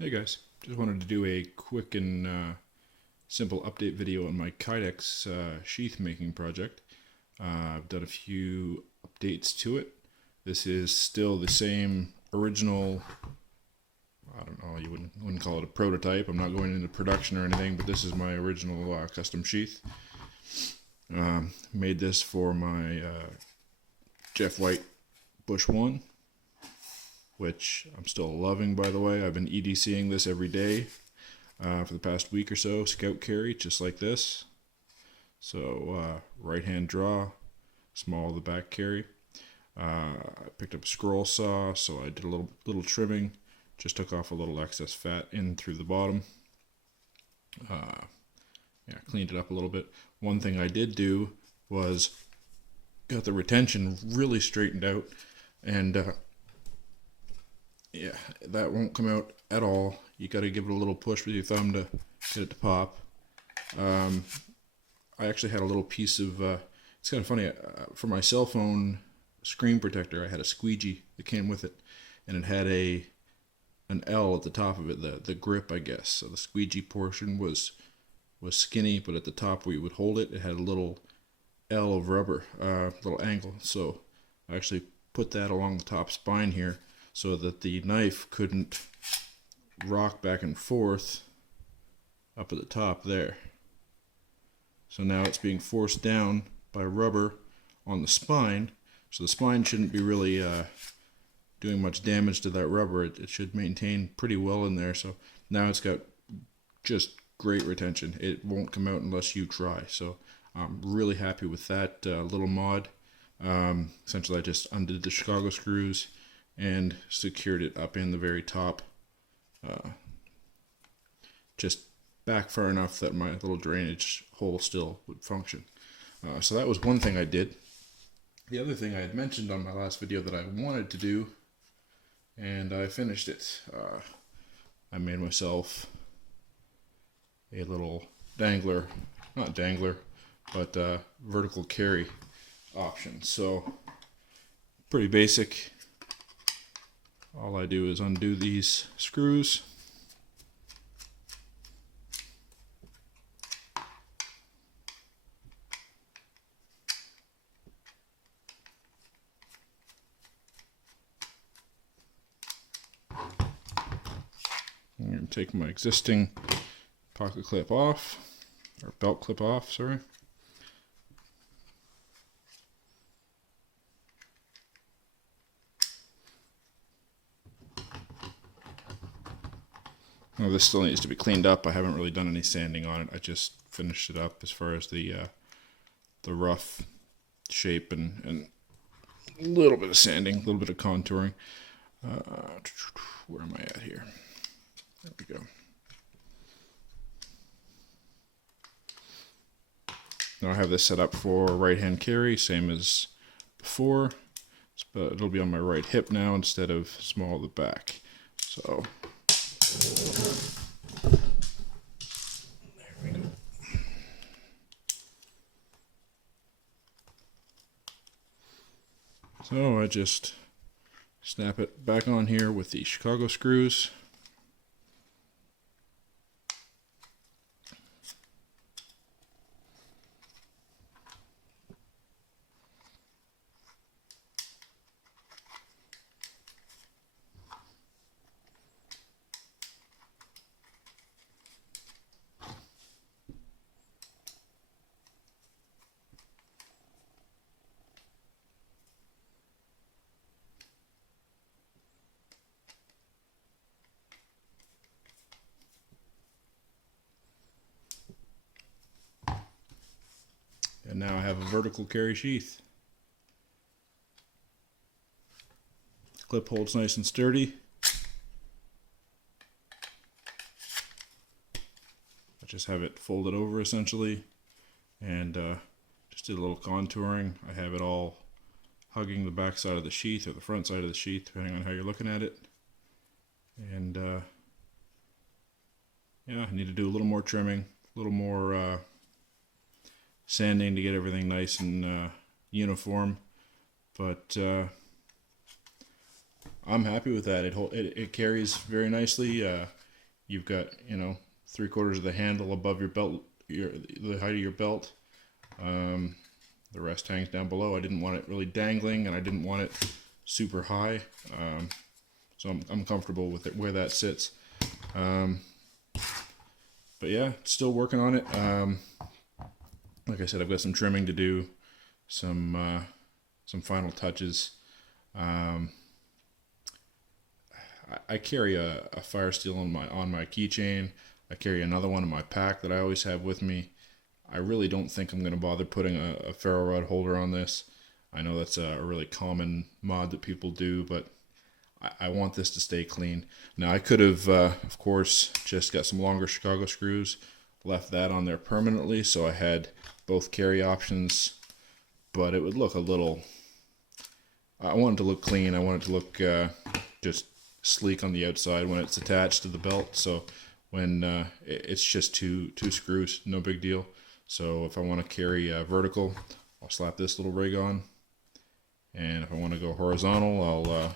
Hey guys, just wanted to do a quick and simple update video on my Kydex sheath making project. I've done a few updates to it. This is still the same original, I don't know, you wouldn't call it a prototype. I'm not going into production or anything, but this is my original custom sheath. Made this for my Jeff White Bush 1, which I'm still loving, by the way. I've been EDCing this every day for the past week or so. Scout carry, just like this. So right hand draw, small the back carry. I picked up a scroll saw, so I did a little trimming. Just took off a little excess fat in through the bottom. Cleaned it up a little bit. One thing I did do was got the retention really straightened out, and yeah, that won't come out at all. You got to give it a little push with your thumb to get it to pop. I actually had a little piece of, it's kind of funny, for my cell phone screen protector, I had a squeegee that came with it, and it had an L at the top of it, the grip, I guess. So the squeegee portion was skinny, but at the top where you would hold it, it had a little L of rubber, little angle. So I actually put that along the top spine here, so that the knife couldn't rock back and forth up at the top there. So now it's being forced down by rubber on the spine, so the spine shouldn't be really doing much damage to that rubber. It should maintain pretty well in there. So now it's got just great retention. It won't come out unless you try. So I'm really happy with that little mod. Essentially I just undid the Chicago screws and secured it up in the very top, just back far enough that my little drainage hole still would function. So that was one thing I did. The other thing I had mentioned on my last video that I wanted to do, and I finished it. I made myself a little dangler, not dangler, but vertical carry option. So pretty basic. All I do is undo these screws. I'm going to take my existing pocket clip off, or belt clip off, sorry. Well, this still needs to be cleaned up. I haven't really done any sanding on it. I just finished it up as far as the rough shape and a little bit of sanding, a little bit of contouring. Where am I at here? There we go. Now I have this set up for right hand carry, same as before, but it'll be on my right hip now instead of small at the back. So there we go. So I just snap it back on here with the Chicago screws. And now I have a vertical carry sheath. Clip holds nice and sturdy. I just have it folded over essentially, and just did a little contouring. I have it all hugging the back side of the sheath or the front side of the sheath, depending on how you're looking at it. And yeah, I need to do a little more trimming, a little more sanding to get everything nice and uniform, but I'm happy with that. It carries very nicely. you've got, you know, 3/4 of the handle above your belt, the height of your belt. The rest hangs down below. I didn't want it really dangling, and I didn't want it super high. So I'm comfortable with it where that sits. But yeah, still working on it. Like I said, I've got some trimming to do, some final touches. I carry a fire steel on my keychain. I carry another one in my pack that I always have with me. I really don't think I'm going to bother putting a ferro rod holder on this. I know that's a really common mod that people do, but I want this to stay clean. Now, I could have, of course, just got some longer Chicago screws, left that on there permanently, so I had both carry options, but it would look a little... I want it to look clean. I want it to look just sleek on the outside when it's attached to the belt, so when it's just two screws, no big deal. So if I want to carry vertical, I'll slap this little rig on, and if I want to go horizontal, I'll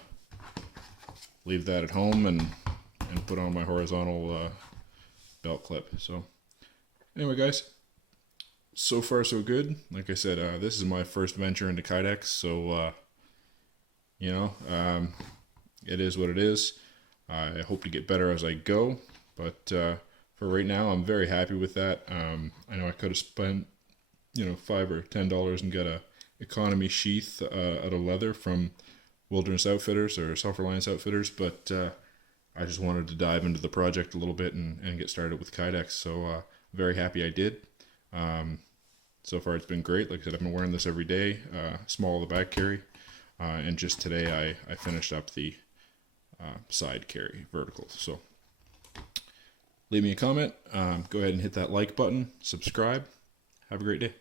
leave that at home and put on my horizontal belt clip. So anyway, guys, so far so good. Like I said, this is my first venture into Kydex, so you know, it is what it is. I hope to get better as I go, but for right now, I'm very happy with that. I know I could have spent, you know, $5 or $10 and got a economy sheath out of leather from Wilderness Outfitters or Self-Reliance Outfitters, but I just wanted to dive into the project a little bit and get started with Kydex, so very happy I did. So far it's been great. Like I said, I've been wearing this every day, small the back carry, and just today I finished up the side carry vertical. So leave me a comment, go ahead and hit that like button, subscribe. Have a great day.